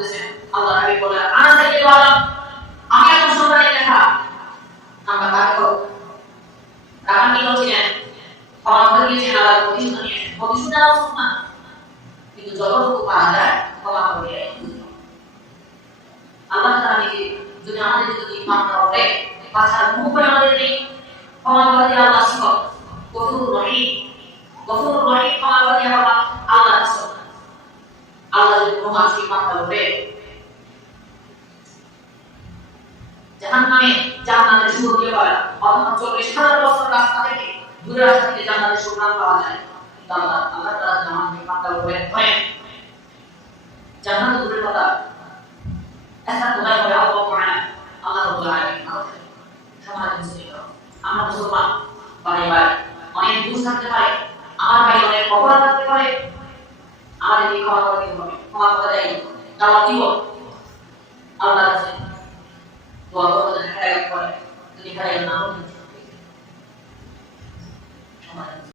করতেছেন আল্লাহ নবী বলে আনা থেকে বলা আমি আমরা কাকে করব কি করছিলেন ক্ষমা করে দিয়েছেন, আল্লাহ প্রতিশোধ নিয়েছেন প্রতিশোধ নেওয়া উচিত না কিন্তু যতটুকু যায় ক্ষমা করে আল্লাহ তাআলা নিজে, যদি আমাদের যদি বাচ্চার মুখ করে আমাদের নেই। ক্ষমা করে আল্লাহ রহিম রহিম ক্ষমা করে আল্লাহ মাত্রা ওঠে জাহান্নামে জান্নাতের পাবে না অথবা চল্লিশ হাজার বছর রাস্তা থেকে দূরে রাস্তা থেকে জান্নাতের সুনাম পাওয়া যায় আল্লাহ আল্লাহ তাআলা জাহান্নামে ওঠে ধরে জান্নাত দূরের কথা একটা তোমার করে আল্লাহ কোরআন আল্লাহ রাব্বুল আলামিন আমাদের সমাজ আমরা মুসলমান ভাই ভাই অনেক দূর থাকতে পারে, আমার ভাই অনেক অপরাধ থাকতে এই ক্ষমা করে দিতে হবে ক্ষমা করে দেয় দাওয়াত দিব আল্লাহ কাছে দোয়া করব যদি হারাই করে যদি না